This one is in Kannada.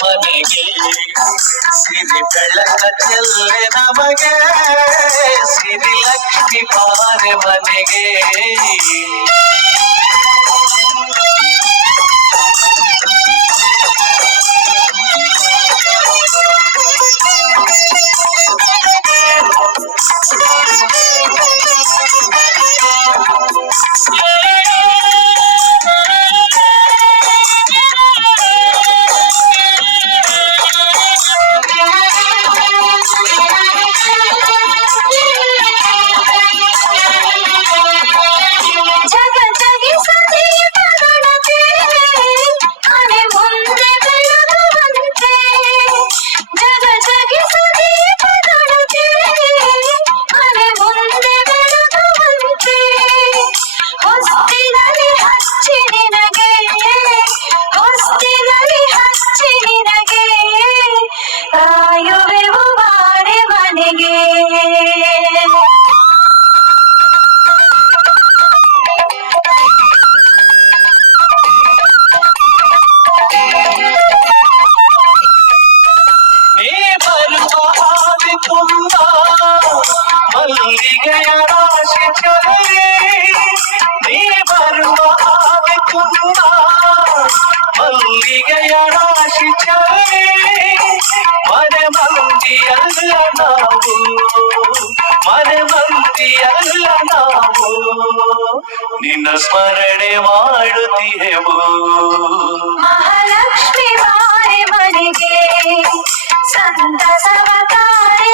ಮನೆಗೆ ಸಿರಿ ಬೆಳಕ ಚೆಲ್ಲೆ ನಮಗೆ ಸಿರಿ ಲಕ್ಷ್ಮಿ ಬಾರೆ ಮನೆಗೆ ಮಲ್ಲಿಗೆಯ ರಾಶಿ ಚಲನೆ ನೀ ಬರುವ ಹಾಗೆ ತುಂಬ ಮಲ್ಲಿಗೆಯ ರಾಶಿ ಚಲನೆ ಮನೆ ಮಂದಿಯಲ್ಲ ನಾವು ಮನೆ ಮಂದಿಯಲ್ಲ ನಾವು ನಿನ್ನ ಸ್ಮರಣೆ ಮಾಡುತ್ತೀಯೆವು ಮಹಾಲಕ್ಷ್ಮಿ ಬಾರೆ ಮನೆಗೆ ಸಂತಸವ ತಾರೆ